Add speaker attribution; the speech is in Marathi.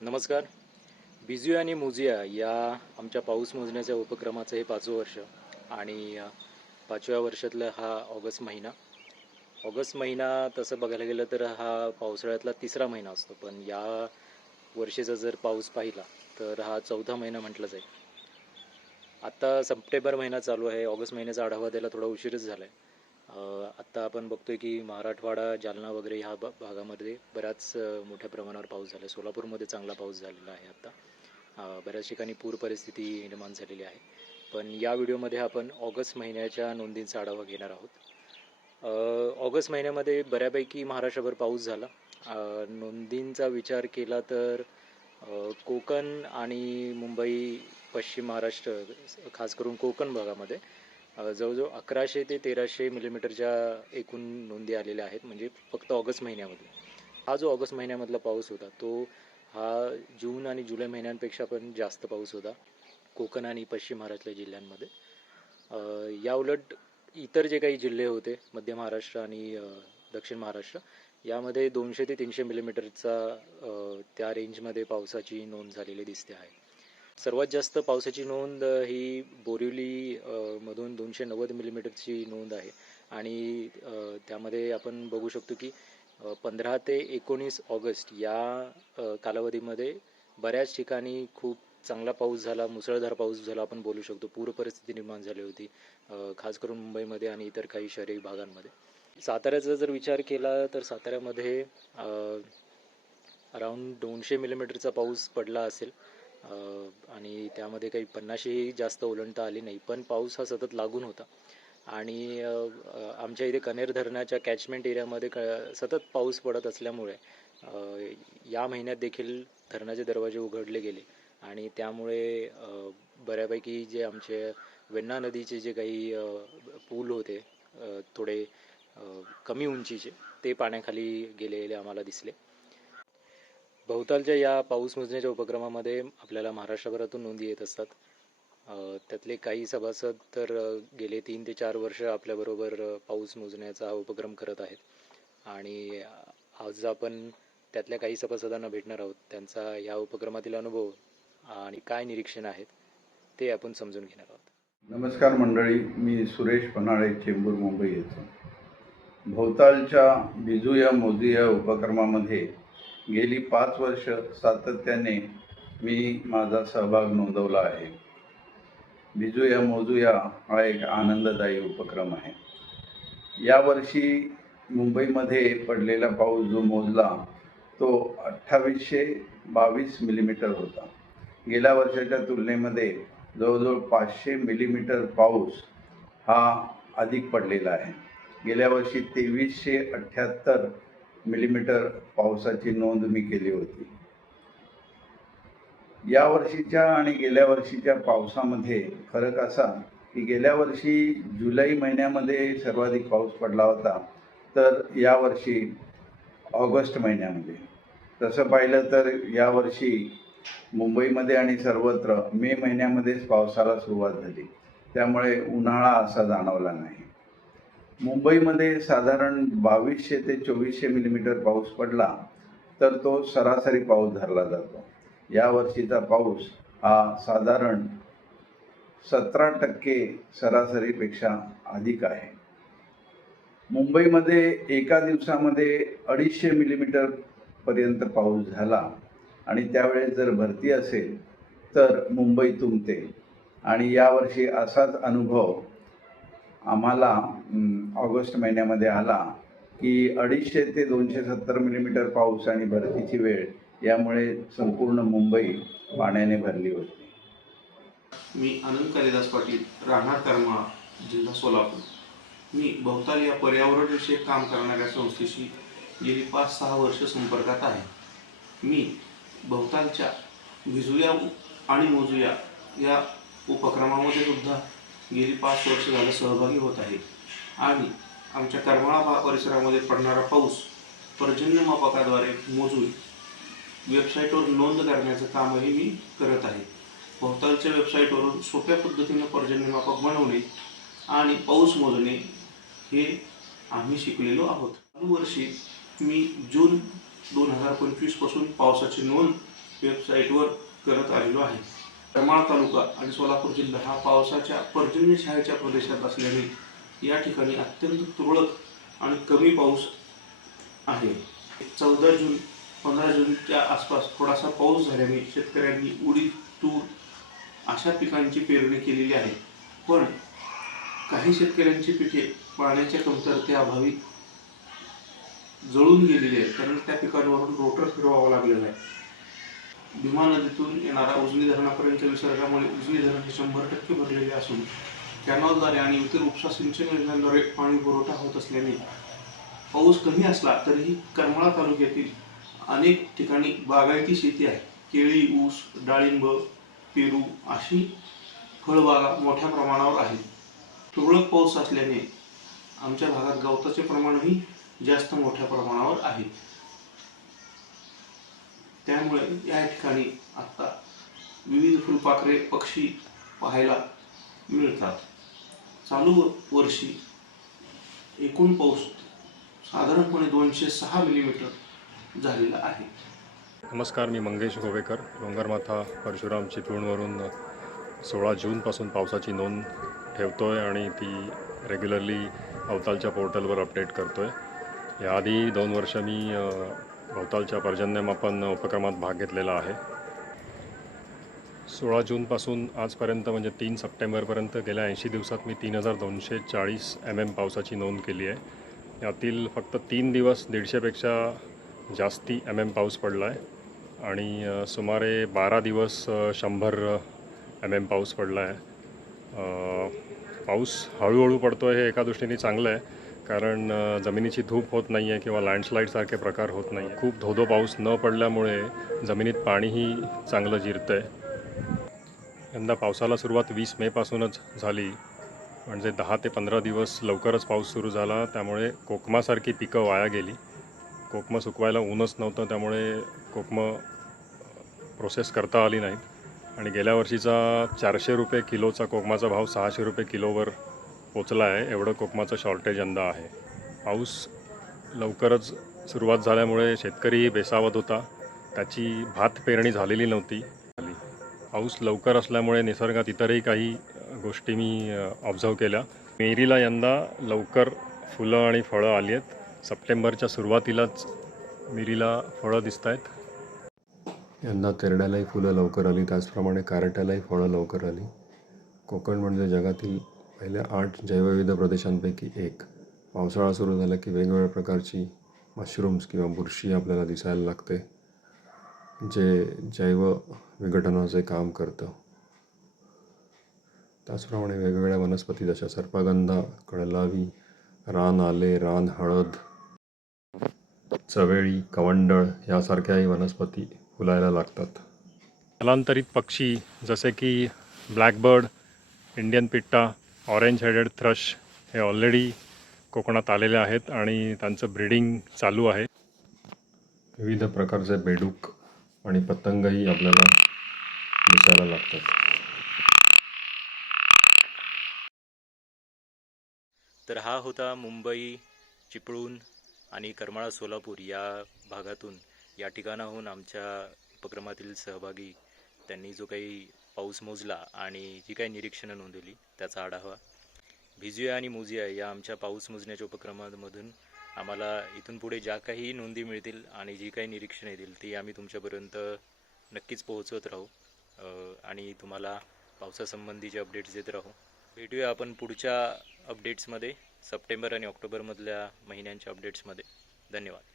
Speaker 1: नमस्कार. बिजू आणि मुजिया या आमच्या पाऊस मोजण्याच्या उपक्रमाचं हे पाचवं वर्ष आणि पाचव्या वर्षातला हा ऑगस्ट महिना. ऑगस्ट महिना तसं बघायला गेलं तर हा पावसाळ्यातला तिसरा महिना असतो. पण या वर्षीचा जर पाऊस पाहिला तर हा चौथा महिना म्हटलं जाईल. आत्ता सप्टेंबर महिना चालू आहे. ऑगस्ट महिन्याचा आढावा द्यायला थोडा उशीरच झाला आहे आत्ता आपण बघतोय की मराठवाडा जालना वगैरे ह्या भा भागामध्ये बऱ्याच मोठ्या प्रमाणावर पाऊस झाला आहे सोलापूरमध्ये चांगला पाऊस झालेला आहे आत्ता. बऱ्याच ठिकाणी पूर परिस्थिती निर्माण झालेली आहे. पण या व्हिडिओमध्ये आपण ऑगस्ट महिन्याच्या नोंदींचा आढावा घेणार आहोत. ऑगस्ट महिन्यामध्ये बऱ्यापैकी महाराष्ट्रभर पाऊस झाला. नोंदींचा विचार केला तर कोकण आणि मुंबई पश्चिम महाराष्ट्र खास करून कोकण भागामध्ये जवळजवळ अकराशे ते तेराशे मिलीमीटरच्या एकूण नोंदी आलेल्या आहेत म्हणजे फक्त ऑगस्ट महिन्यामध्ये हा जो ऑगस्ट महिन्यामधला पाऊस होता तो हा जून आणि जुलै महिन्यांपेक्षा पण जास्त पाऊस होता कोकण आणि पश्चिम महाराष्ट्र जिल्ह्यांमध्ये. याउलट या उलट इतर जे काही जिल्हे होते मध्य महाराष्ट्र आणि दक्षिण महाराष्ट्र यामध्ये दोनशे ते तीनशे मिलीमीटरचा त्या रेंजमध्ये पावसाची नोंद झालेली दिसते आहे. सर्वात जास्त पावसाची नोंद ही बोरिवली मधून दोनशे नव्वद मिलीमीटरची नोंद आहे. आणि त्यामध्ये आपण बघू शकतो की पंधरा ते एकोणीस ऑगस्ट या कालावधीमध्ये बऱ्याच ठिकाणी खूप चांगला पाऊस झाला मुसळधार पाऊस झाला आपण बोलू शकतो. पूर परिस्थिती निर्माण झाली होती खास करून मुंबईमध्ये आणि इतर काही शहरी भागांमध्ये. साताऱ्याचा जर विचार केला तर साताऱ्यामध्ये अराऊंड दोनशे मिलीमीटरचा पाऊस पडला असेल. आणि त्यामध्ये काही पन्नासही जास्त ओलंडता आली नाही पण पाऊस हा सतत लागून होता. आणि आमच्या इथे कनेर धरणाच्या कॅचमेंट एरियामध्ये क सतत पाऊस पडत असल्यामुळे या महिन्यात देखील धरणाचे दरवाजे उघडले गेले. आणि त्यामुळे बऱ्यापैकी जे आमचे वेण्णा नदीचे जे काही पूल होते थोडे कमी उंचीचे ते पाण्याखाली गेलेले आम्हाला दिसले. भोवतालच्या या पाऊस मोजण्याच्या उपक्रमामध्ये आपल्याला महाराष्ट्रभरातून नोंदी येत असतात. त्यातले काही सभासद तर गेले तीन ते चार वर्ष आपल्याबरोबर पाऊस मोजण्याचा हा उपक्रम करत आहेत. आणि आज आपण त्यातल्या काही सभासदांना भेटणार आहोत. त्यांचा या उपक्रमातील अनुभव आणि काय निरीक्षण आहेत ते आपण समजून घेणार आहोत.
Speaker 2: नमस्कार मंडळी मी सुरेश पन्हाळे चेंबूर मुंबई येतो. भोवतालच्या बिजू या मोजू या उपक्रमामध्ये गेली पाच वर्ष सातत्याने मी माझा सहभाग नोंदवला आहे. बिजूया मोजूया हा एक आनंददायी उपक्रम आहे. यावर्षी मुंबईमध्ये पडलेला पाऊस जो मोजला तो अठ्ठावीसशे बावीस मिलीमीटर होता. गेल्या वर्षाच्या तुलनेमध्ये जवळजवळ पाचशे मिलीमीटर पाऊस हा अधिक पडलेला आहे. गेल्या वर्षी तेवीसशे अठ्ठ्याहत्तर मिलीमीटर पावसाची नोंद मी केली होती. या वर्षीच्या आणि गेल्या वर्षीच्या पावसामध्ये फरक असा की गेल्या वर्षी जुलै महिन्यामध्ये सर्वाधिक पाऊस पडला होता तर यावर्षी ऑगस्ट महिन्यामध्ये. तसं पाहिलं तर यावर्षी मुंबईमध्ये आणि सर्वत्र मे महिन्यामध्येच पावसाला सुरुवात झाली. त्यामुळे उन्हाळा असा जाणवला नाही. मुंबईमध्ये साधारण बावीसशे ते चोवीसशे मिलीमीटर पाऊस पडला तर तो सरासरी पाऊस धरला जातो. यावर्षीचा पाऊस हा साधारण सतरा टक्के सरासरीपेक्षा अधिक आहे. मुंबईमध्ये एका दिवसामध्ये अडीचशे मिलीमीटर पर्यंत पाऊस झाला आणि त्यावेळेस जर भरती असेल तर मुंबई तुंबते आणि यावर्षी असाच अनुभव आम्हाला ऑगस्ट महिन्यामध्ये आला की अडीचशे ते दोनशे सत्तर मिलीमीटर पाऊस आणि भरतीची वेळ यामुळे संपूर्ण मुंबई पाण्याने भरली होती.
Speaker 3: मी आनंद कालिदास पाटील राहणार करमाळा जिल्हा सोलापूर. मी बहुताल या पर्यावरणविषयक काम करणाऱ्या संस्थेशी गेली पाच सहा वर्ष संपर्कात आहे. मी बहुतालच्या भिजूया आणि मोजूया या उपक्रमामध्ये सुद्धा गेली पाच वर्ष झालं सहभागी होत आहे. आणि आमच्या करमाळा परिसरामध्ये पडणारा पाऊस पर्जन्यमापकाद्वारे मोजून वेबसाईटवर नोंद करण्याचं कामही मी करत आहे. भोवतालच्या वेबसाईटवरून सोप्या पद्धतीनं पर्जन्यमापक बनवणे आणि पाऊस मोजणे हे आम्ही शिकलेलो आहोत. चालू वर्षी मी जून दोन हजार पंचवीसपासून पावसाची नोंद वेबसाईटवर करत आलेलो आहे. करमाळा तालुका आणि सोलापूर जिल्हा हा पावसाच्या पर्जन्यछायेच्या प्रदेशात असल्याने या ठिकाणी अत्यंत तुरळक आणि कमी पाऊस आहे. चौदा जून पंधरा जूनच्या आसपास थोडासा पाऊस झाल्याने शेतकऱ्यांनी उडीद तूर अशा पिकांची पेरणी केलेली आहे. पण काही शेतकऱ्यांची पिके पाण्याच्या कमतरतेअभावी जळून गेलेली आहेत. कारण त्या पिकांवरून रोटर फिरवावं लागलेला आहे. भीमा नदीतून येणारा उजनी धरणापर्यंत विसर्गामुळे उजनी धरण हे शंभर टक्के भरलेले असून कॅनॉलद्वारे आणि इतर उपसा सिंचन योजनांद्वारे पाणी पुरवठा होत असल्याने पाऊस कमी असला तरीही करमाळा तालुक्यातील अनेक ठिकाणी बागायती शेती आहे. केळी ऊस डाळिंब पेरू अशी फळबागा मोठ्या प्रमाणावर आहेत. तुरळक पाऊस असल्याने आमच्या भागात गवताचे प्रमाणही जास्त मोठ्या प्रमाणावर आहे. त्यामुळे या ठिकाणी आत्ता विविध फुलपाखरे पक्षी पाहायला मिळतात. चालू वर्षी एकूण पाऊस साधारणपणे दोनशे सहा मिलीमीटर झालेला आहे.
Speaker 4: नमस्कार मी मंगेश गोवेकर डोंगरमाथा परशुराम चिपळूणवरून सोळा जूनपासून पावसाची नोंद ठेवतो आहे आणि ती रेग्युलरली अवतालच्या पोर्टलवर अपडेट करतो आहे याआधी दोन वर्ष मी भोवतालच्या पर्जन्यमापन उपक्रमात भाग घेतलेला आहे. सोळा जूनपासून आजपर्यंत म्हणजे तीन सप्टेंबरपर्यंत गेल्या ऐंशी दिवसात मी तीन हजार दोनशे चाळीस एम एम पावसाची नोंद केली आहे. यातील फक्त तीन दिवस दीडशेपेक्षा जास्ती एम एम पाऊस पडला आहे. आणि सुमारे बारा दिवस शंभर एम एम पाऊस पडला आहे. पाऊस हळूहळू पडतो आहे हे एका दृष्टीने चांगलं आहे. कारण जमिनीची धूप होत नाही आहे किंवा लँडस्लाईडसारखे प्रकार होत नाही खूप धोधो पाऊस न पडल्यामुळे जमिनीत पाणीही चांगलं जिरतं आहे यंदा पावसाला सुरुवात वीस मेपासूनच झाली. म्हणजे दहा ते पंधरा दिवस लवकरच पाऊस सुरू झाला. त्यामुळे कोकमासारखी पिकं वाया गेली. कोकमं सुकवायला ऊनच नव्हतं. त्यामुळे कोकमं प्रोसेस करता आली नाहीत. आणि गेल्या वर्षीचा चारशे रुपये किलोचा कोकमाचा भाव सहाशे रुपये किलोवर पोचला आहे. एवढं कोकमाचं शॉर्टेज यंदा आहे. पाऊस लवकरच सुरुवात झाल्यामुळे शेतकरीही बेसावत होता. त्याची भात पेरणी झालेली नव्हती. पाऊस लवकर असल्यामुळे निसर्गात इतरही काही गोष्टी मी ऑब्झर्व केल्या. मेरीला यंदा लवकर फुलं आणि फळं आली आहेत. सप्टेंबरच्या सुरुवातीलाच मिरीला फळं दिसत आहेत. यंदा तेरड्यालाही फुलं लवकर आली. त्याचप्रमाणे कारट्यालाही फळं लवकर आली. कोकण म्हणजे जगातील पहिल्या आठ जैवविविध प्रदेशांपैकी एक. पावसाळा सुरू झाला की वेगवेगळ्या प्रकारची मशरूम्स किंवा बुरशी आपल्याला दिसायला लागते जे जैव विघटनाचे काम करतं. त्याचप्रमाणे वेगवेगळ्या वनस्पती जशा सर्पगंधा कळलावी रान आले रान हळद चवेळी कवंडळ यासारख्याही वनस्पती फुलायला लागतात. स्थलांतरित पक्षी जसे की blackbird Indian pitta orange headed thrush हे ऑलरेडी कोकणात आलेले आहेत आणि त्यांचं ब्रीडिंग चालू आहे. विविध प्रकारचे बेडूक आणि पतंगही आपल्याला दिसायला लागतात.
Speaker 1: तर हा होता मुंबई चिपळूण आणि करमाळा सोलापूर या भागातून या ठिकाणाहून आमच्या उपक्रमातील सहभागी त्यांनी जो काही पाऊस मोजला आणि जी काही निरीक्षणं नोंदवली त्याचा आढावा. भिजूया आणि मोजिया या आमच्या पाऊस मोजण्याच्या उपक्रमामधून आम्हाला इथून पुढे ज्या काही नोंदी मिळतील आणि जी काही निरीक्षणं येतील ती आम्ही तुमच्यापर्यंत नक्कीच पोहोचवत राहू. आणि तुम्हाला पावसासंबंधीचे अपडेट्स देत राहू. भेटूया आपण पुढच्या अपडेट्समध्ये सप्टेंबर आणि ऑक्टोबरमधल्या महिन्यांच्या अपडेट्समध्ये. धन्यवाद.